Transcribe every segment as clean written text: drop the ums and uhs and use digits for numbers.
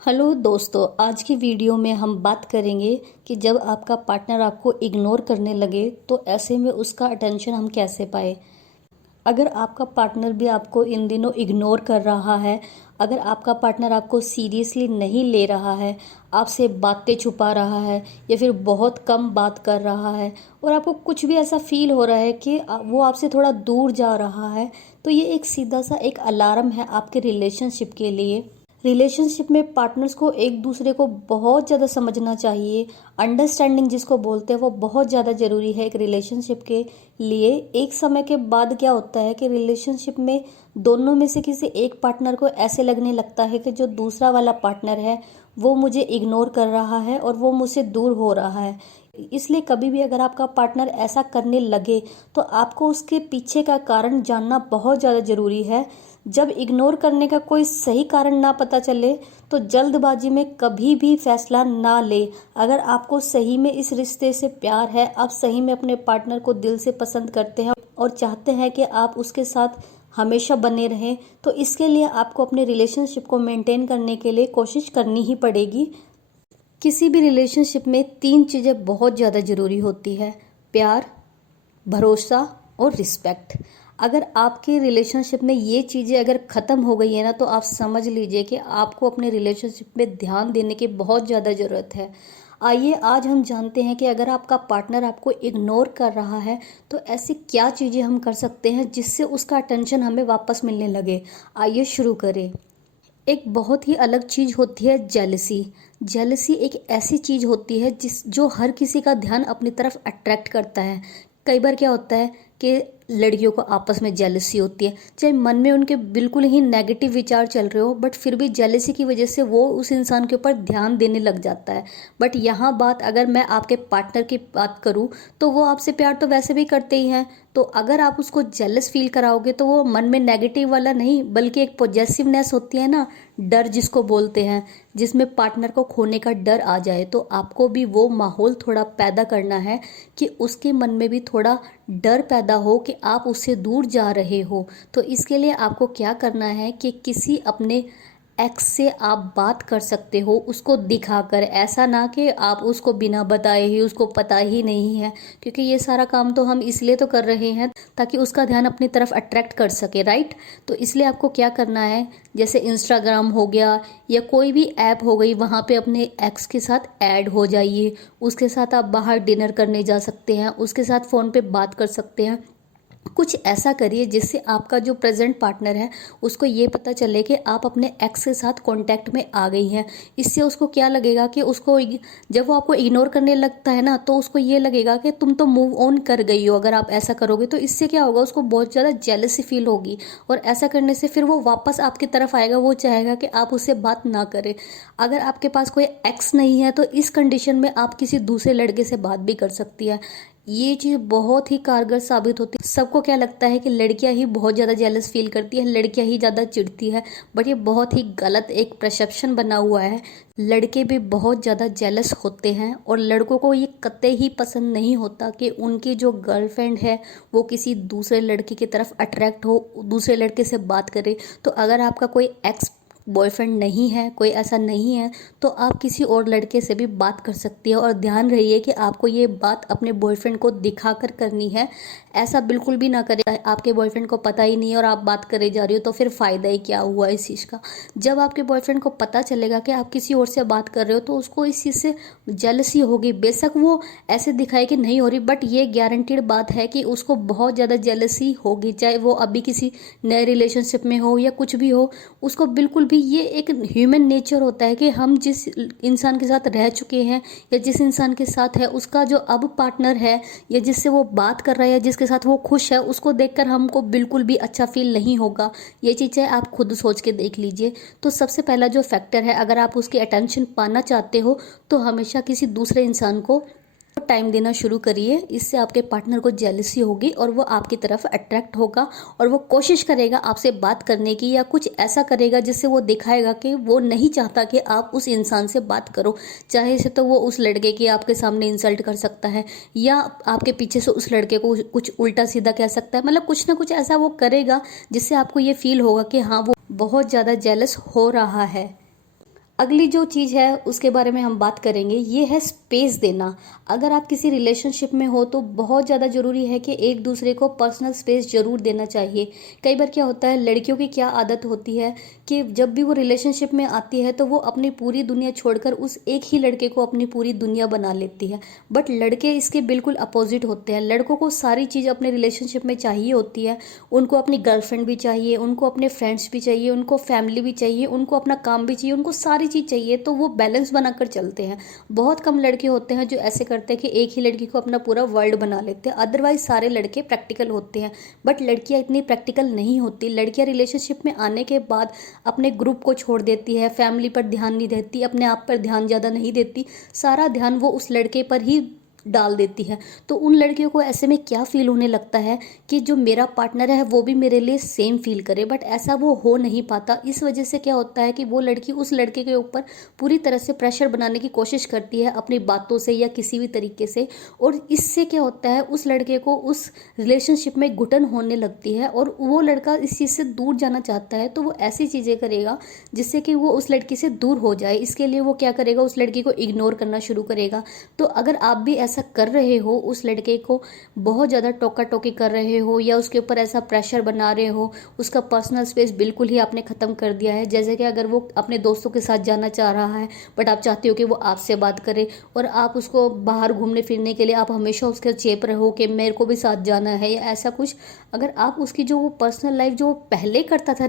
Hello दोस्तों, आज की वीडियो में हम बात करेंगे कि जब आपका पार्टनर आपको इग्नोर करने लगे तो ऐसे में उसका अटेंशन हम कैसे पाए। अगर आपका पार्टनर भी आपको इन दिनों इग्नोर कर रहा है, अगर आपका पार्टनर आपको सीरियसली नहीं ले रहा है, आपसे बातें छुपा रहा है या फिर बहुत कम बात कर रहा है और आपको कुछ भी ऐसा फील हो रहा है कि वो आपसे थोड़ा दूर जा रहा है, तो ये एक सीधा सा एक अलार्म है आपके रिलेशनशिप के लिए। रिलेशनशिप में पार्टनर्स को एक दूसरे को बहुत ज़्यादा समझना चाहिए। अंडरस्टैंडिंग जिसको बोलते हैं वो बहुत ज़्यादा ज़रूरी है एक रिलेशनशिप के लिए। एक समय के बाद क्या होता है कि रिलेशनशिप में दोनों में से किसी एक पार्टनर को ऐसे लगने लगता है कि जो दूसरा वाला पार्टनर है वो मुझे इग्नोर कर रहा है और वो मुझसे दूर हो रहा है। इसलिए कभी भी अगर आपका पार्टनर ऐसा करने लगे तो आपको उसके पीछे का कारण जानना बहुत ज़्यादा ज़रूरी है। जब इग्नोर करने का कोई सही कारण ना पता चले तो जल्दबाजी में कभी भी फैसला ना ले। अगर आपको सही में इस रिश्ते से प्यार है, आप सही में अपने पार्टनर को दिल से पसंद करते हैं और चाहते हैं कि आप उसके साथ हमेशा बने रहें, तो इसके लिए आपको अपने रिलेशनशिप को मेंटेन करने के लिए कोशिश करनी ही पड़ेगी। किसी भी रिलेशनशिप में तीन चीज़ें बहुत ज़्यादा ज़रूरी होती है: प्यार, भरोसा और रिस्पेक्ट। अगर आपके रिलेशनशिप में ये चीज़ें अगर ख़त्म हो गई है ना, तो आप समझ लीजिए कि आपको अपने रिलेशनशिप में ध्यान देने की बहुत ज़्यादा ज़रूरत है। आइए आज हम जानते हैं कि अगर आपका पार्टनर आपको इग्नोर कर रहा है तो ऐसी क्या चीज़ें हम कर सकते हैं जिससे उसका अटेंशन हमें वापस मिलने लगे। आइए शुरू करें। एक बहुत ही अलग चीज़ होती है जेलसी। जेलसी एक ऐसी चीज़ होती है जो हर किसी का ध्यान अपनी तरफ अट्रैक्ट करता है। कई बार क्या होता है कि लड़कियों को आपस में जेलसी होती है, चाहे मन में उनके बिल्कुल ही नेगेटिव विचार चल रहे हो, बट फिर भी जेलसी की वजह से वो उस इंसान के ऊपर ध्यान देने लग जाता है। बट यहाँ बात अगर मैं आपके पार्टनर की बात करूँ तो वो आपसे प्यार तो वैसे भी करते ही हैं, तो अगर आप उसको जेलस फील कराओगे तो वो मन में नेगेटिव वाला नहीं बल्कि एक पॉजेसिवनेस होती है ना, डर जिसको बोलते हैं, जिसमें पार्टनर को खोने का डर आ जाए, तो आपको भी वो माहौल थोड़ा पैदा करना है कि उसके मन में भी थोड़ा डर पैदा हो कि आप उससे दूर जा रहे हो। तो इसके लिए आपको क्या करना है कि किसी अपने एक्स से आप बात कर सकते हो, उसको दिखाकर। ऐसा ना कि आप उसको बिना बताए ही उसको पता ही नहीं है, क्योंकि ये सारा काम तो हम इसलिए तो कर रहे हैं ताकि उसका ध्यान अपनी तरफ अट्रैक्ट कर सके, राइट। तो इसलिए आपको क्या करना है, जैसे इंस्टाग्राम हो गया या कोई भी ऐप हो गई, वहाँ पे अपने एक्स के साथ ऐड हो जाइए। उसके साथ आप बाहर डिनर करने जा सकते हैं, उसके साथ फ़ोन पे बात कर सकते हैं। कुछ ऐसा करिए जिससे आपका जो प्रेजेंट पार्टनर है उसको ये पता चले कि आप अपने एक्स के साथ कांटेक्ट में आ गई हैं। इससे उसको क्या लगेगा कि जब वो आपको इग्नोर करने लगता है ना, तो उसको ये लगेगा कि तुम तो मूव ऑन कर गई हो। अगर आप ऐसा करोगे तो इससे क्या होगा, उसको बहुत ज़्यादा जेलसी फील होगी और ऐसा करने से फिर वो वापस आपकी तरफ आएगा, वो चाहेगा कि आप उससे बात ना करें। अगर आपके पास कोई एक्स नहीं है तो इस कंडीशन में आप किसी दूसरे लड़के से बात भी कर सकती है। ये चीज़ बहुत ही कारगर साबित होती है। सबको क्या लगता है कि लड़कियां ही बहुत ज़्यादा जेलस फील करती है, लड़कियां ही ज़्यादा चिढ़ती है, बट ये बहुत ही गलत एक परसेप्शन बना हुआ है। लड़के भी बहुत ज़्यादा जेलस होते हैं और लड़कों को ये कतई ही पसंद नहीं होता कि उनकी जो गर्लफ्रेंड है वो किसी दूसरे लड़के की तरफ अट्रैक्ट हो, दूसरे लड़के से बात करे। तो अगर आपका कोई एक्स बॉयफ्रेंड नहीं है, कोई ऐसा नहीं है, तो आप किसी और लड़के से भी बात कर सकती है। और ध्यान रहिए कि आपको ये बात अपने बॉयफ्रेंड को दिखाकर करनी है। ऐसा बिल्कुल भी ना करें आपके बॉयफ्रेंड को पता ही नहीं है और आप बात करे जा रही हो, तो फिर फ़ायदा ही क्या हुआ इस चीज़ का। जब आपके बॉयफ्रेंड को पता चलेगा कि आप किसी और से बात कर रहे हो तो उसको इस चीज़ से जेलसी होगी। बेशक वो ऐसे दिखाए कि नहीं हो रही, बट ये गारंटीड बात है कि उसको बहुत ज़्यादा जेलसी होगी, चाहे वो अभी किसी नए रिलेशनशिप में हो या कुछ भी हो। उसको बिल्कुल भी, ये एक ह्यूमन नेचर होता है कि हम जिस इंसान के साथ रह चुके हैं या जिस इंसान के साथ है, उसका जो अब पार्टनर है या जिससे वो बात कर रहा है या जिसके साथ वो खुश है, उसको देखकर हमको बिल्कुल भी अच्छा फील नहीं होगा। ये चीज़ें आप खुद सोच के देख लीजिए। तो सबसे पहला जो फैक्टर है, अगर आप उसकी अटेंशन पाना चाहते हो तो हमेशा किसी दूसरे इंसान को टाइम देना शुरू करिए। इससे आपके पार्टनर को जेलसी होगी और वो आपकी तरफ अट्रैक्ट होगा और वो कोशिश करेगा आपसे बात करने की, या कुछ ऐसा करेगा जिससे वो दिखाएगा कि वो नहीं चाहता कि आप उस इंसान से बात करो। चाहे से तो वो उस लड़के की आपके सामने इंसल्ट कर सकता है या आपके पीछे से उस लड़के को कुछ उल्टा सीधा कह सकता है, मतलब कुछ ना कुछ ऐसा वो करेगा जिससे आपको ये फील होगा कि हाँ, वो बहुत ज़्यादा जेलस हो रहा है। अगली जो चीज़ है उसके बारे में हम बात करेंगे, ये है स्पेस देना। अगर आप किसी रिलेशनशिप में हो तो बहुत ज़्यादा ज़रूरी है कि एक दूसरे को पर्सनल स्पेस ज़रूर देना चाहिए। कई बार क्या होता है, लड़कियों की क्या आदत होती है कि जब भी वो रिलेशनशिप में आती है तो वो अपनी पूरी दुनिया छोड़कर उस एक ही लड़के को अपनी पूरी दुनिया बना लेती है। बट लड़के इसके बिल्कुल अपोजिट होते हैं। लड़कों को सारी चीज़ अपने रिलेशनशिप में चाहिए होती है। उनको अपनी गर्लफ्रेंड भी चाहिए, उनको अपने फ्रेंड्स भी चाहिए, उनको फैमिली भी चाहिए, उनको अपना काम भी चाहिए, उनको सारी चीज़ चाहिए, तो वो बैलेंस बनाकर चलते हैं। बहुत कम लड़के होते हैं जो ऐसे करते हैं कि एक ही लड़की को अपना पूरा वर्ल्ड बना लेते हैं। अदरवाइज सारे लड़के प्रैक्टिकल होते हैं, बट लड़कियां इतनी प्रैक्टिकल नहीं होती। लड़कियां रिलेशनशिप में आने के बाद अपने ग्रुप को छोड़ देती है, फैमिली पर ध्यान नहीं देती, अपने आप पर ध्यान ज़्यादा नहीं देती, सारा ध्यान वो उस लड़के पर ही डाल देती है। तो उन लड़कियों को ऐसे में क्या फील होने लगता है कि जो मेरा पार्टनर है वो भी मेरे लिए सेम फील करे, बट ऐसा वो हो नहीं पाता। इस वजह से क्या होता है कि वो लड़की उस लड़के के ऊपर पूरी तरह से प्रेशर बनाने की कोशिश करती है अपनी बातों से या किसी भी तरीके से, और इससे क्या होता है उस लड़के को उस रिलेशनशिप में घुटन होने लगती है और वो लड़का इस चीज़ से दूर जाना चाहता है। तो वो ऐसी चीज़ें करेगा जिससे कि वो उस लड़की से दूर हो जाए। इसके लिए वो क्या करेगा, उस लड़की को इग्नोर करना शुरू करेगा। तो अगर आप भी ऐसा कर रहे हो, उस लड़के को बहुत ज़्यादा टोका टोकी कर रहे हो या उसके ऊपर ऐसा प्रेशर बना रहे हो, उसका पर्सनल स्पेस बिल्कुल ही आपने ख़त्म कर दिया है। जैसे कि अगर वो अपने दोस्तों के साथ जाना चाह रहा है बट आप चाहते हो कि वो आपसे बात करे, और आप उसको बाहर घूमने फिरने के लिए आप हमेशा उसके चेप रहो कि मेरे को भी साथ जाना है या ऐसा कुछ। अगर आप उसकी जो वो पर्सनल लाइफ जो पहले करता था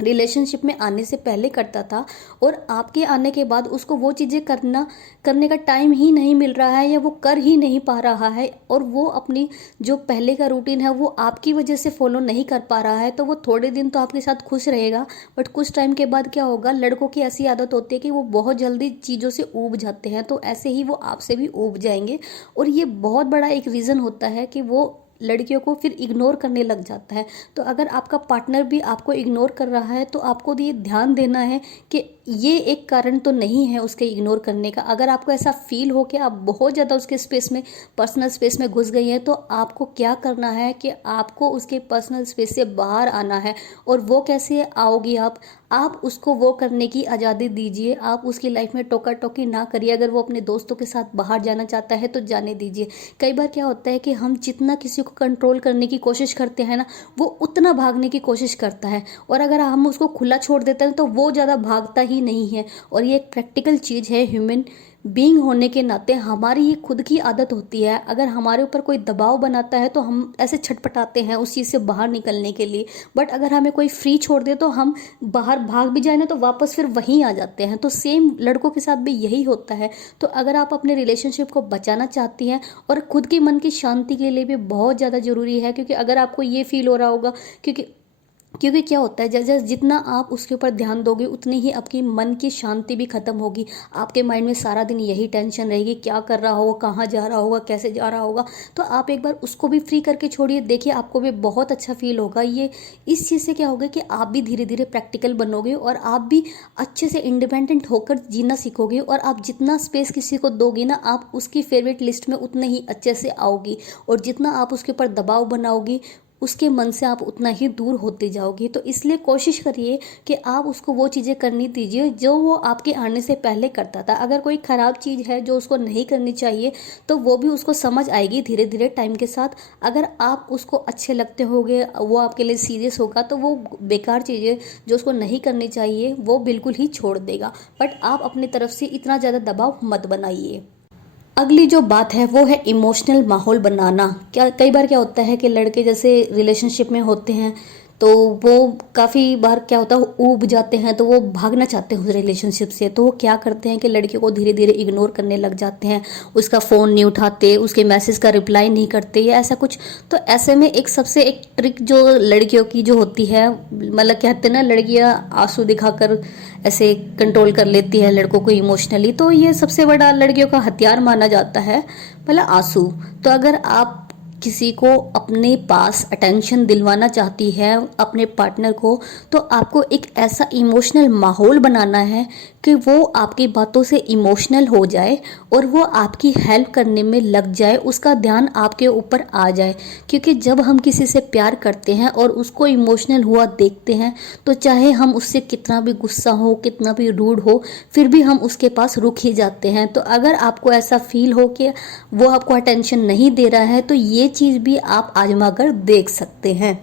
रिलेशनशिप में आने से पहले करता था, और आपके आने के बाद उसको वो चीज़ें करने का टाइम ही नहीं मिल रहा है या वो कर ही नहीं पा रहा है, और वो अपनी जो पहले का रूटीन है वो आपकी वजह से फॉलो नहीं कर पा रहा है, तो वो थोड़े दिन तो आपके साथ खुश रहेगा, बट कुछ टाइम के बाद क्या होगा, लड़कों की ऐसी आदत होती है कि वो बहुत जल्दी चीज़ों से ऊब जाते हैं, तो ऐसे ही वो आपसे भी ऊब जाएंगे। और ये बहुत बड़ा एक रीज़न होता है कि वो लड़कियों को फिर इग्नोर करने लग जाता है। तो अगर आपका पार्टनर भी आपको इग्नोर कर रहा है तो आपको ये ध्यान देना है कि ये एक कारण तो नहीं है उसके इग्नोर करने का। अगर आपको ऐसा फील हो कि आप बहुत ज़्यादा उसके स्पेस में, पर्सनल स्पेस में घुस गई हैं, तो आपको क्या करना है कि आपको उसके पर्सनल स्पेस से बाहर आना है। और वो कैसे आओगी आप उसको वो करने की आज़ादी दीजिए। आप उसकी लाइफ में टोका टोकी ना करिए। अगर वो अपने दोस्तों के साथ बाहर जाना चाहता है तो जाने दीजिए। कई बार क्या होता है कि हम जितना किसी को कंट्रोल करने की कोशिश करते हैं ना, वो उतना भागने की कोशिश करता है, और अगर हम उसको खुला छोड़ देते हैं तो वो ज़्यादा भागता ही नहीं है। और ये एक प्रैक्टिकल चीज़ है, ह्यूमन बीइंग होने के नाते हमारी ये खुद की आदत होती है। अगर हमारे ऊपर कोई दबाव बनाता है तो हम ऐसे छटपटाते हैं उस चीज़ से बाहर निकलने के लिए, बट अगर हमें कोई फ्री छोड़ दे तो हम बाहर भाग भी जाए ना तो वापस फिर वहीं आ जाते हैं। तो सेम लड़कों के साथ भी यही होता है। तो अगर आप अपने रिलेशनशिप को बचाना चाहती हैं, और खुद की मन की शांति के लिए भी बहुत ज़्यादा ज़रूरी है, क्योंकि अगर आपको ये फील हो रहा होगा, क्योंकि क्या होता है, जैसे जितना आप उसके ऊपर ध्यान दोगे उतनी ही आपकी मन की शांति भी खत्म होगी। आपके माइंड में सारा दिन यही टेंशन रहेगी, क्या कर रहा होगा, कहाँ जा रहा होगा, कैसे जा रहा होगा। तो आप एक बार उसको भी फ्री करके छोड़िए, देखिए आपको भी बहुत अच्छा फील होगा। ये इस चीज़ से क्या होगा कि आप भी धीरे धीरे प्रैक्टिकल बनोगे और आप भी अच्छे से इंडिपेंडेंट होकर जीना सीखोगे। और आप जितना स्पेस किसी को दोगे ना, आप उसकी फेवरेट लिस्ट में उतने ही अच्छे से आओगी, और जितना आप उसके ऊपर दबाव बनाओगी उसके मन से आप उतना ही दूर होते जाओगे। तो इसलिए कोशिश करिए कि आप उसको वो चीज़ें करनी दीजिए जो वो आपके आने से पहले करता था। अगर कोई ख़राब चीज़ है जो उसको नहीं करनी चाहिए तो वो भी उसको समझ आएगी धीरे धीरे टाइम के साथ। अगर आप उसको अच्छे लगते होगे, वो आपके लिए सीरियस होगा, तो वो बेकार चीज़ें जो उसको नहीं करनी चाहिए वो बिल्कुल ही छोड़ देगा। बट आप अपनी तरफ से इतना ज़्यादा दबाव मत बनाइए। अगली जो बात है वो है इमोशनल माहौल बनाना। क्या कई बार क्या होता है कि लड़के जैसे रिलेशनशिप में होते हैं तो वो काफ़ी बार क्या होता है ऊब जाते हैं, तो वो भागना चाहते हैं उस रिलेशनशिप से। तो वो क्या करते हैं कि लड़के को धीरे धीरे इग्नोर करने लग जाते हैं, उसका फ़ोन नहीं उठाते, उसके मैसेज का रिप्लाई नहीं करते या ऐसा कुछ। तो ऐसे में एक ट्रिक जो लड़कियों की जो होती है, मतलब कहते हैं ना, लड़कियां आंसू दिखाकर ऐसे कंट्रोल कर लेती है लड़कों को इमोशनली। तो ये सबसे बड़ा लड़कियों का हथियार माना जाता है, मतलब आंसू। तो अगर आप किसी को अपने पास अटेंशन दिलवाना चाहती है अपने पार्टनर को, तो आपको एक ऐसा इमोशनल माहौल बनाना है कि वो आपकी बातों से इमोशनल हो जाए और वो आपकी हेल्प करने में लग जाए, उसका ध्यान आपके ऊपर आ जाए। क्योंकि जब हम किसी से प्यार करते हैं और उसको इमोशनल हुआ देखते हैं, तो चाहे हम उससे कितना भी गुस्सा हो, कितना भी रूड हो, फिर भी हम उसके पास रुक ही जाते हैं। तो अगर आपको ऐसा फील हो कि वो आपको अटेंशन नहीं दे रहा है, तो ये चीज़ भी आप आजमा कर देख सकते हैं।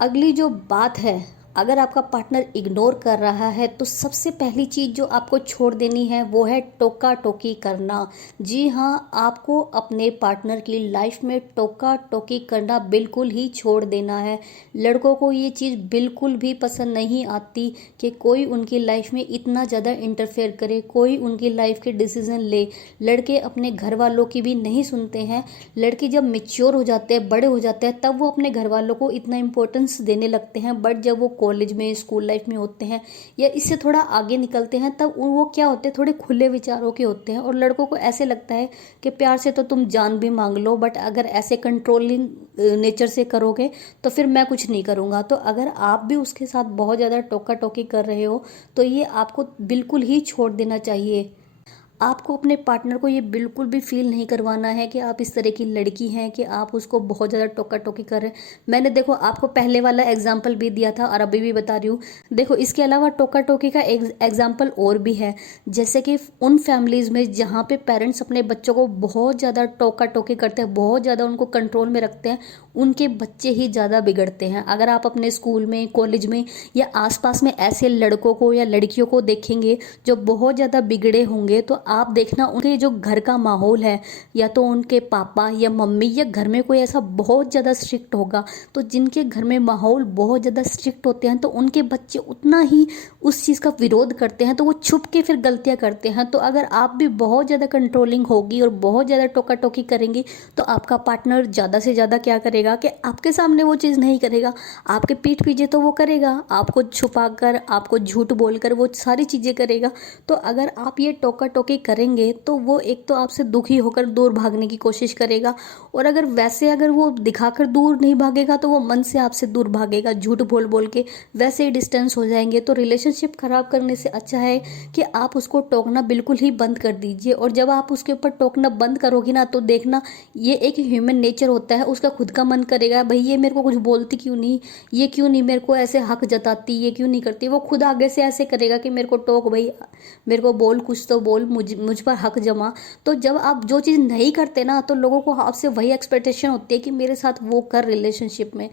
अगली जो बात है, अगर आपका पार्टनर इग्नोर कर रहा है, तो सबसे पहली चीज़ जो आपको छोड़ देनी है वो है टोका टोकी करना। जी हाँ, आपको अपने पार्टनर की लाइफ में टोका टोकी करना बिल्कुल ही छोड़ देना है। लड़कों को ये चीज़ बिल्कुल भी पसंद नहीं आती कि कोई उनकी लाइफ में इतना ज़्यादा इंटरफेयर करे, कोई उनकी लाइफ के डिसीजन ले। लड़के अपने घर वालों की भी नहीं सुनते हैं। लड़के जब मैच्योर हो जाते हैं, बड़े हो जाते हैं, तब वो अपने घर वालों को इतना इंपॉर्टेंस देने लगते हैं। बट जब वो कॉलेज में, स्कूल लाइफ में होते हैं या इससे थोड़ा आगे निकलते हैं, तब वो क्या होते हैं, थोड़े खुले विचारों के होते हैं। और लड़कों को ऐसे लगता है कि प्यार से तो तुम जान भी मांग लो, बट अगर ऐसे कंट्रोलिंग नेचर से करोगे तो फिर मैं कुछ नहीं करूँगा। तो अगर आप भी उसके साथ बहुत ज़्यादा टोका टोकी कर रहे हो, तो ये आपको बिल्कुल ही छोड़ देना चाहिए। आपको अपने पार्टनर को ये बिल्कुल भी फील नहीं करवाना है कि आप इस तरह की लड़की हैं कि आप उसको बहुत ज़्यादा टोका टोकी कर रहे हैं। मैंने देखो आपको पहले वाला एग्जाम्पल भी दिया था और अभी भी बता रही हूँ। देखो इसके अलावा टोका टोकी का एग्जाम्पल और भी है, जैसे कि उन फैमिलीज़ में जहाँ पे पेरेंट्स अपने बच्चों को बहुत ज़्यादा टोका टोकी करते हैं, बहुत ज़्यादा उनको कंट्रोल में रखते हैं, उनके बच्चे ही ज़्यादा बिगड़ते हैं। अगर आप अपने स्कूल में, कॉलेज में या आसपास में ऐसे लड़कों को या लड़कियों को देखेंगे जो बहुत ज़्यादा बिगड़े होंगे, तो आप देखना उनके जो घर का माहौल है, या तो उनके पापा या मम्मी या घर में कोई ऐसा बहुत ज़्यादा स्ट्रिक्ट होगा। तो जिनके घर में माहौल बहुत ज़्यादा स्ट्रिक्ट होते हैं, तो उनके बच्चे उतना ही उस चीज़ का विरोध करते हैं, तो वो छुप के फिर गलतियाँ करते हैं। तो अगर आप भी बहुत ज़्यादा कंट्रोलिंग होगी और बहुत ज़्यादा टोका टोकी करेंगी, तो आपका पार्टनर ज़्यादा से ज़्यादा क्या करेगा कि आपके सामने वो चीज़ नहीं करेगा, आपके पीठ पीछे तो वो करेगा, आपको छुपा कर, आपको झूठ बोलकर वो सारी चीज़ें करेगा। तो अगर आप ये टोका टोकी करेंगे, तो वो एक तो आपसे दुखी होकर दूर भागने की कोशिश करेगा, और अगर वो दिखाकर दूर नहीं भागेगा, तो वो मन से आपसे दूर भागेगा, झूठ बोल बोल के वैसे ही डिस्टेंस हो जाएंगे। तो रिलेशनशिप खराब करने से अच्छा है कि आप उसको टोकना बिल्कुल ही बंद कर दीजिए। और जब आप उसके ऊपर टोकना बंद करोगी ना, तो देखना ये एक ह्यूमन नेचर होता है, उसका खुद का मन करेगा भाई ये मेरे को कुछ बोलती क्यों नहीं, ये क्यों नहीं मेरे को ऐसे हक जताती, ये क्यों नहीं करती। वो खुद आगे से ऐसे करेगा कि मेरे को टोक भाई, मेरे को बोल, कुछ तो बोल, मुझ पर हक जमा। तो जब आप जो चीज़ नहीं करते ना, तो लोगों को आपसे वही एक्सपेक्टेशन होती है कि मेरे साथ वो कर रिलेशनशिप में।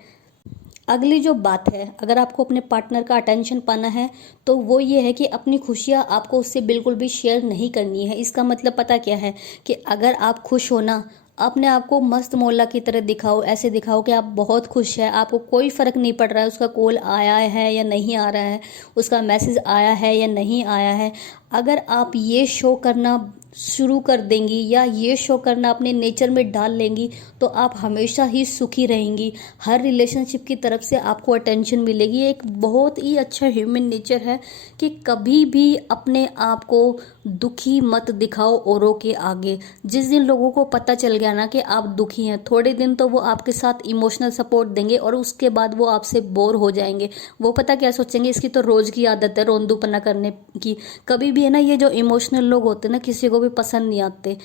अगली जो बात है, अगर आपको अपने पार्टनर का अटेंशन पाना है, तो वो ये है कि अपनी खुशियाँ आपको उससे बिल्कुल भी शेयर नहीं करनी है। इसका मतलब पता क्या है कि अगर आप खुश हो ना, अपने आप को मस्त मौला की तरह दिखाओ, ऐसे दिखाओ कि आप बहुत खुश है, आपको कोई फ़र्क नहीं पड़ रहा है उसका कॉल आया है या नहीं आ रहा है, उसका मैसेज आया है या नहीं आया है। अगर आप ये शो करना शुरू कर देंगी या ये शो करना अपने नेचर में डाल लेंगी, तो आप हमेशा ही सुखी रहेंगी। हर रिलेशनशिप की तरफ से आपको अटेंशन मिलेगी। एक बहुत ही अच्छा ह्यूमन नेचर है कि कभी भी अपने आप को दुखी मत दिखाओ औरों के आगे। जिस दिन लोगों को पता चल गया ना कि आप दुखी हैं, थोड़े दिन तो वो आपके साथ इमोशनल सपोर्ट देंगे और उसके बाद वो आपसे बोर हो जाएंगे। वो पता क्या सोचेंगे, इसकी तो रोज़ की आदत है रोंदूपना करने की। कभी भी है ना, ये जो इमोशनल लोग होते हैं ना, किसी को भी पसंद नहीं आते।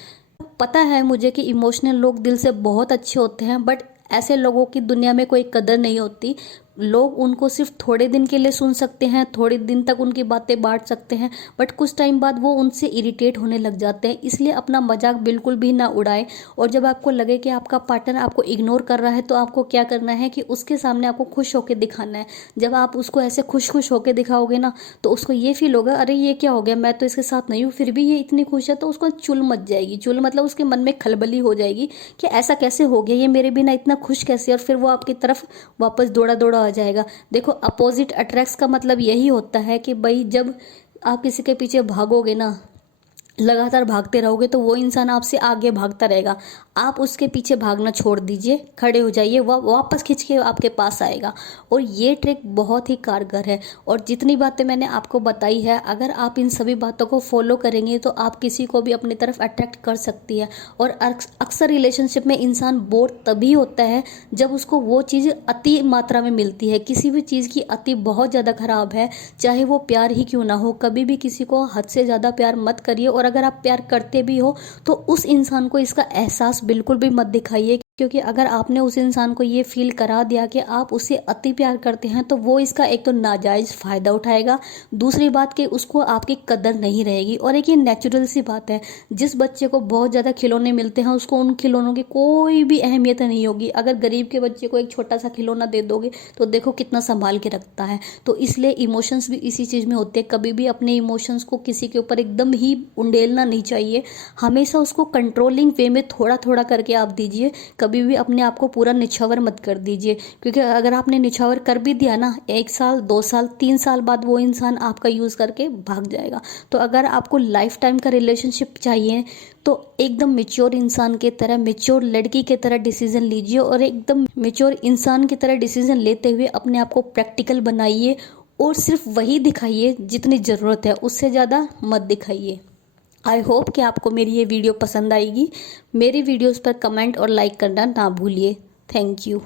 पता है मुझे कि इमोशनल लोग दिल से बहुत अच्छे होते हैं, बट ऐसे लोगों की दुनिया में कोई कदर नहीं होती। लोग उनको सिर्फ थोड़े दिन के लिए सुन सकते हैं, थोड़े दिन तक उनकी बातें बांट सकते हैं, बट कुछ टाइम बाद वो उनसे इरिटेट होने लग जाते हैं। इसलिए अपना मजाक बिल्कुल भी ना उड़ाएं। और जब आपको लगे कि आपका पार्टनर आपको इग्नोर कर रहा है, तो आपको क्या करना है कि उसके सामने आपको खुश होकर दिखाना है। जब आप उसको ऐसे खुश खुश होकर दिखाओगे ना, तो उसको ये फील होगा, अरे ये क्या हो गया, मैं तो इसके साथ नहीं हूँ फिर भी ये इतनी खुश है। तो उसको चुल मच जाएगी। चुल मतलब उसके मन में खलबली हो जाएगी कि ऐसा कैसे हो गया, ये मेरे बिना इतना खुश कैसे, और फिर वो आपकी तरफ वापस दौड़ा दौड़ा आ जाएगा। देखो अपोजिट अट्रैक्ट्स का मतलब यही होता है कि भाई जब आप किसी के पीछे भागोगे ना, लगातार भागते रहोगे तो वो इंसान आपसे आगे भागता रहेगा। आप उसके पीछे भागना छोड़ दीजिए, खड़े हो जाइए, वह वापस खींच के आपके पास आएगा। और ये ट्रिक बहुत ही कारगर है। और जितनी बातें मैंने आपको बताई है, अगर आप इन सभी बातों को फॉलो करेंगे तो आप किसी को भी अपनी तरफ अट्रैक्ट कर सकती है। और अक्सर रिलेशनशिप में इंसान बोर तभी होता है जब उसको वो चीज़ अति मात्रा में मिलती है। किसी भी चीज़ की अति बहुत ज़्यादा खराब है, चाहे वो प्यार ही क्यों ना हो। कभी भी किसी को हद से ज़्यादा प्यार मत करिए, और अगर आप प्यार करते भी हो तो उस इंसान को इसका एहसास बिल्कुल भी मत दिखाइए, क्योंकि अगर आपने उस इंसान को ये फील करा दिया कि आप उससे अति प्यार करते हैं तो वो इसका एक तो नाजायज़ फ़ायदा उठाएगा, दूसरी बात कि उसको आपकी कदर नहीं रहेगी। और एक ये नेचुरल सी बात है, जिस बच्चे को बहुत ज़्यादा खिलौने मिलते हैं उसको उन खिलौनों की कोई भी अहमियत नहीं होगी। अगर गरीब के बच्चे को एक छोटा सा खिलौना दे दोगे तो देखो कितना संभाल के रखता है। तो इसलिए इमोशंस भी इसी चीज़ में होते हैं। कभी भी अपने इमोशंस को किसी के ऊपर एकदम ही उंडेलना नहीं चाहिए, हमेशा उसको कंट्रोलिंग वे में थोड़ा थोड़ा करके आप दीजिए। कभी भी अपने आप को पूरा निछावर मत कर दीजिए, क्योंकि अगर आपने निछावर कर भी दिया ना, 1 साल 2 साल 3 साल बाद वो इंसान आपका यूज़ करके भाग जाएगा। तो अगर आपको लाइफ टाइम का रिलेशनशिप चाहिए तो एकदम मेच्योर इंसान की तरह, मेच्योर लड़की की तरह डिसीजन लीजिए, और एकदम मेच्योर इंसान की तरह डिसीजन लेते हुए अपने आप को प्रैक्टिकल बनाइए। और सिर्फ वही दिखाइए जितनी ज़रूरत है, उससे ज़्यादा मत दिखाइए। आई होप कि आपको मेरी ये वीडियो पसंद आएगी। मेरी वीडियोस पर कमेंट और लाइक करना ना भूलिए। Thank you.